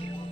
you.